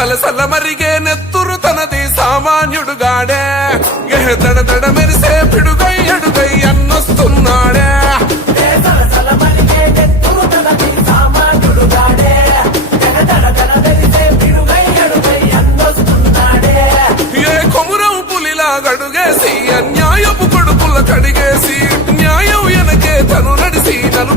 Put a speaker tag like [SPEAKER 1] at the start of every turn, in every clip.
[SPEAKER 1] సలసల మరిగే నెత్తురు తనది సామాన్యుడుగాడే. దడ దడ మెరిసే పిడుగై అడుగై అన్నొస్తున్నాడే. ఏ కొమురం పులిలా గడుగేసి అన్యాయపు కొడుకుల కడిగేసి న్యాయం వెనకే తను నడిసి నలు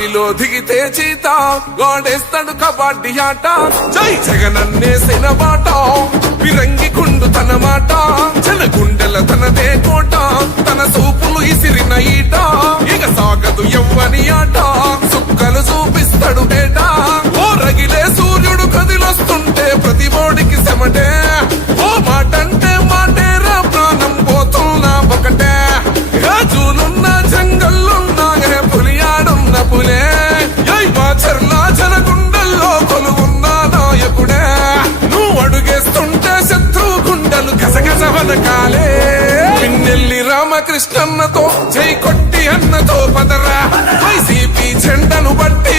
[SPEAKER 1] బరిలో దిగితే చీత. గోడేస్తాడు కబడ్డీ ఆట. జై జగనన్నేసిన బాట విరంగి గుండు తన మాట. జన గుండెల తనదే కోట. తన సూపులు ఇసిరిన ఈట. ఇక సాగదు ఎవ్వని ఆట. సుక్కలు చూపిస్తాడు పిన్నెల్లి రామకృష్ణన్నతో జై కొట్టి అన్నతో పదరా. వైసీపీ జెండను బట్టి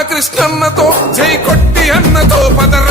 [SPEAKER 1] పిన్నెల్లి రామకృష్ణన్నతో జై కొట్టి అన్నతో పదరా